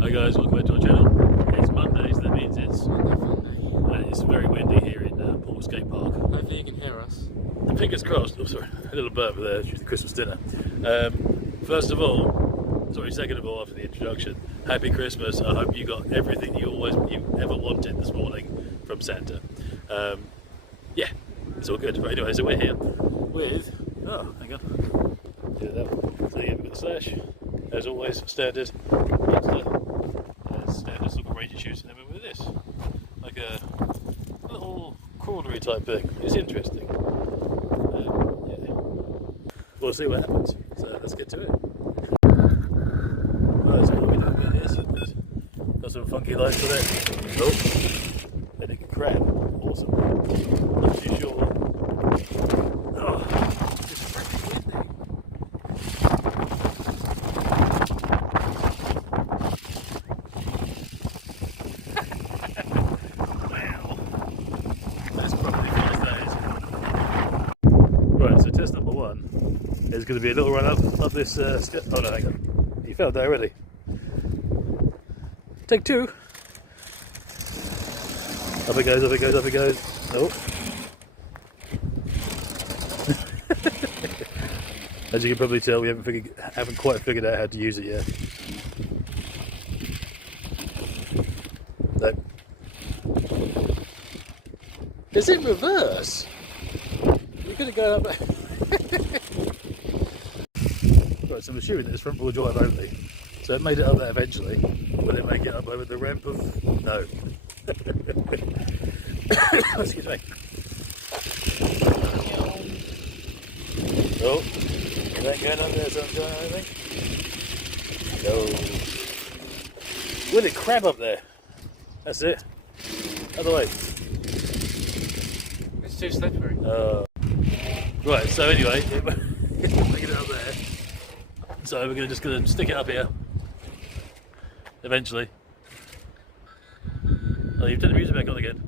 Hi guys, welcome back to our channel. It's Monday, so that means it's very windy here in Paul Skate Park. Hopefully you can hear us. Fingers crossed. Oh, sorry, a little burp there due to the Christmas dinner. First of all, second of all, after the introduction, Happy Christmas. I hope you got everything you ever wanted this morning from Santa. Yeah, it's all good. But anyway, so we're here with, hang on, do that one. So yeah, we've got the slash, as always, standard, standard sort of ranger shoes, and then we're with this, like a little crawlery type thing. It's interesting. Yeah. We'll see what happens. So let's get to it. Right, so what are we doing with this? Got some funky lights on it. Oh, and it can crab. Awesome. Not too sure. Oh, it's freaking windy. Wow. That's probably nice, that is. Right, so test number one is going to be a little run up this step. Oh no, hang on. You fell there already. Take two. Up it goes, up it goes, up it goes. Oh. As you can probably tell, we haven't quite figured out how to use it yet. No. Is it reverse? You're going to go up. Right, so I'm assuming that it's front wheel drive only. So it made it up there eventually. Will it make it up over the ramp of... No. Excuse me. Oh, is that going up there sometime, I think? No. Will it crab up there? That's it. Other way. It's too slippery. Right, so anyway, we're making it up there. So we're just going to stick it up here. Eventually. Oh, you've turned the music back on again.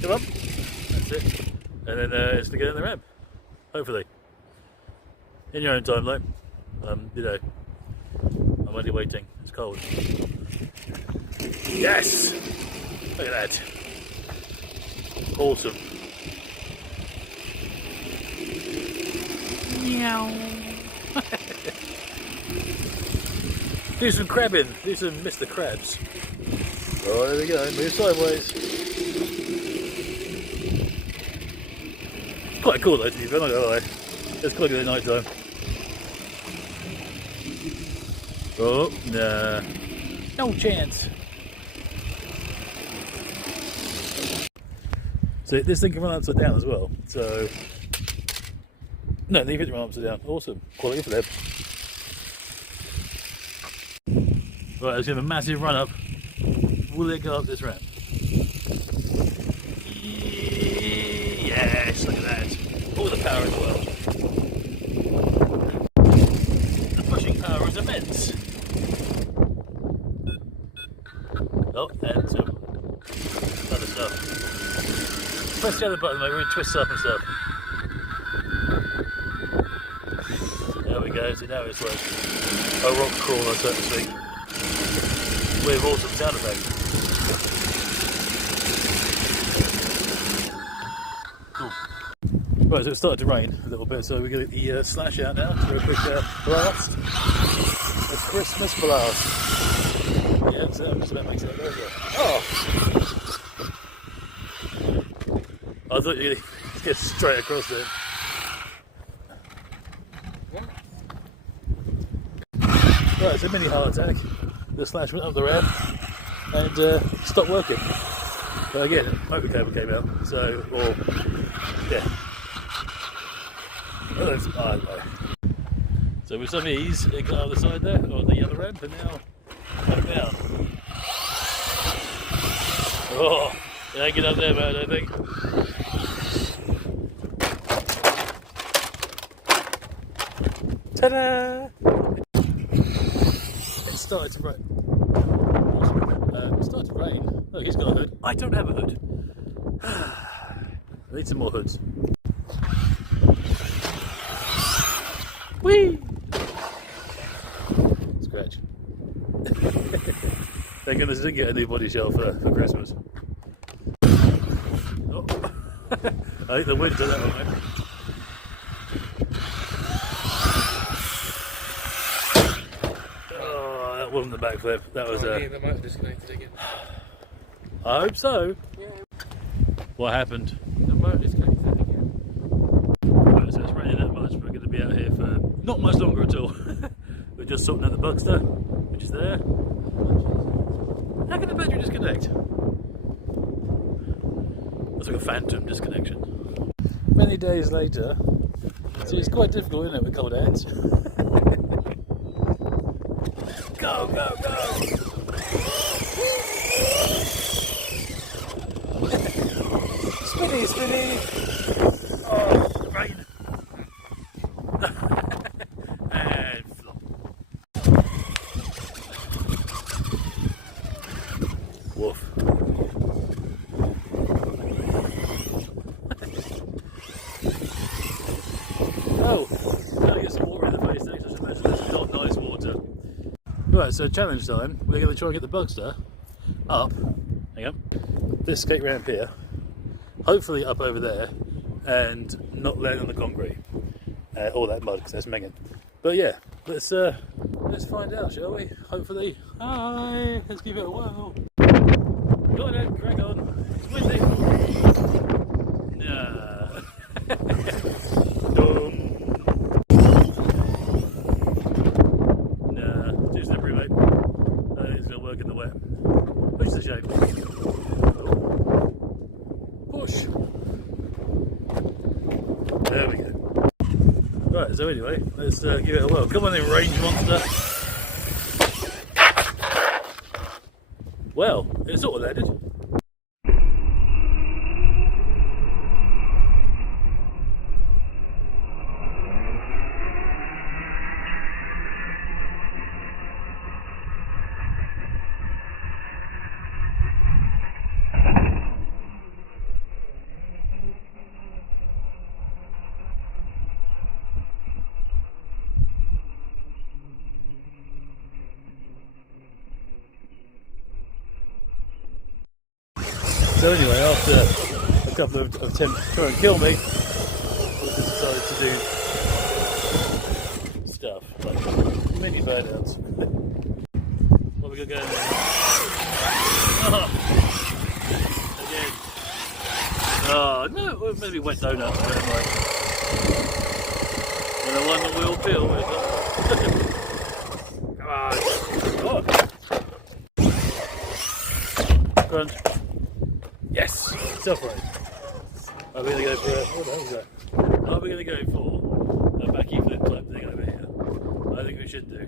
Come on. That's it. And then stick it in the ramp. Hopefully. In your own time, though. You know, I'm only waiting. It's cold. Yes! Look at that. Awesome. Meow. Do some crabbing. Do some Mr. Krabs. Oh, there we go. Move sideways. It's quite cool though, to be fair, not gonna lie. It's quite good at night time. Oh, nah. No chance. So this thing can run upside down as well. So, no, leave it to run upside down. Awesome. Quality for them. Right, let's give a massive run up. Will it go up this ramp? Yes, look at that. All the power in the world. The pushing power is immense. Oh, and some other stuff. Press the other button, mate, we're going to twist up and stuff. There we go, so now it's like a rock crawler, so to speak. With awesome sound effects. Cool. Right, so it started to rain a little bit, so we're going to get the slash out now for a quick blast. A Christmas blast. Yeah, so I'm just about to make it over. Oh! I thought you were going to get straight across there. Right, it's a mini heart attack. The slash went up the ramp and stopped working. But again, motor cable came out, so, or, yeah. So with some ease, it got on the side there, or the other ramp, and now back down. Oh, yeah, get up there, man, I think. Ta-da! It started to rain. It started to rain. Look, he's got a hood. I don't have a hood. I need some more hoods. Whee! Scratch. Thank goodness I didn't get a new body shelf for Christmas. Oh. I think the wind did that one, mate. Oh, that wasn't the backflip. That was the motor disconnected again. I hope so. Yeah. What happened? The motor disconnected again. Right, so it's raining that much. We're going to be out here for not much longer at all. We're just sorting out the Bugster, which is there. How can the battery disconnect? That's like a phantom disconnection. Many days later, see, it's quite difficult, isn't it, with cold hands? Go, go, go! Spinny, spinny! Oh, rain! And flop. Woof. Oh, gotta get some water in the face next. I should imagine this is not nice water. Right, so challenge time. We're going to try and get the Bugster up. Hang on. This skate ramp here. Hopefully up over there, and not land on the concrete. All that mud, because that's minging. But yeah, let's find out, shall we? Hopefully. Hi, let's give it a whirl. Go on then, crack on. It's windy. Nah. Dumb. Nah, too slippery, mate. I think it's going to work in the wet. Which is a shame. Push. There we go. Right, so anyway, let's give it a whirl. Come on then, range monster. Well, it sort of landed. So anyway, after a couple of attempts to try and kill me, we decided to do stuff like mini burnouts. What are we going to go now? Oh, again. Oh no, well, maybe wet donuts. But anyway. And the one that we'll peel with. Come on. Crunch. Yes! Self-right. Are we going to go for what the hell was that? Are we going to go for a backy flip type thing over here? I think we should do.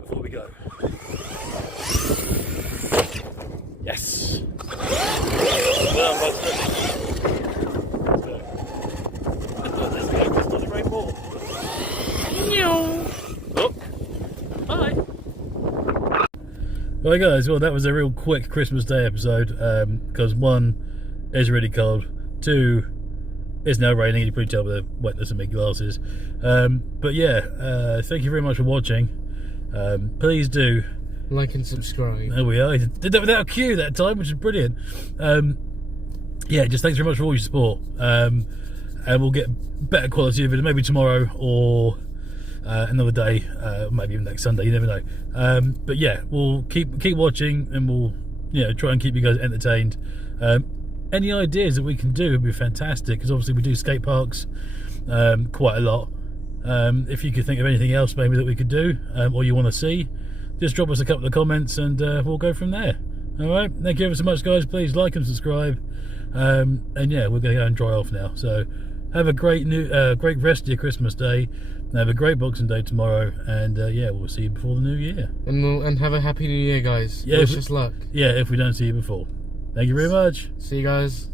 Before we go. Yes! Well, Buster. There's the guy just on the right ball. Oh! Bye! Right guys, well that was a real quick Christmas Day episode because one, it's really cold, two, it's now raining, you can probably tell by the wetness of my glasses, but yeah, thank you very much for watching. Please do like and subscribe. There we are, I did that without a cue that time, which is brilliant. Yeah, just thanks very much for all your support, and we'll get better quality of it maybe tomorrow or another day, maybe even next Sunday, you never know. But yeah, we'll keep watching, and we'll try and keep you guys entertained. Any ideas that we can do would be fantastic, because obviously we do skate parks quite a lot. If you could think of anything else maybe that we could do, or you want to see, just drop us a couple of comments and we'll go from there. Alright, thank you ever so much guys, please like and subscribe, and yeah, we're going to go and dry off now. So have a great great rest of your Christmas Day. Have a great Boxing Day tomorrow, and yeah, we'll see you before the new year. And have a happy new year, guys. Yeah, wish us luck. Yeah, if we don't see you before. Thank you very much. See you guys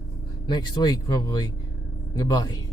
next week, probably. Goodbye.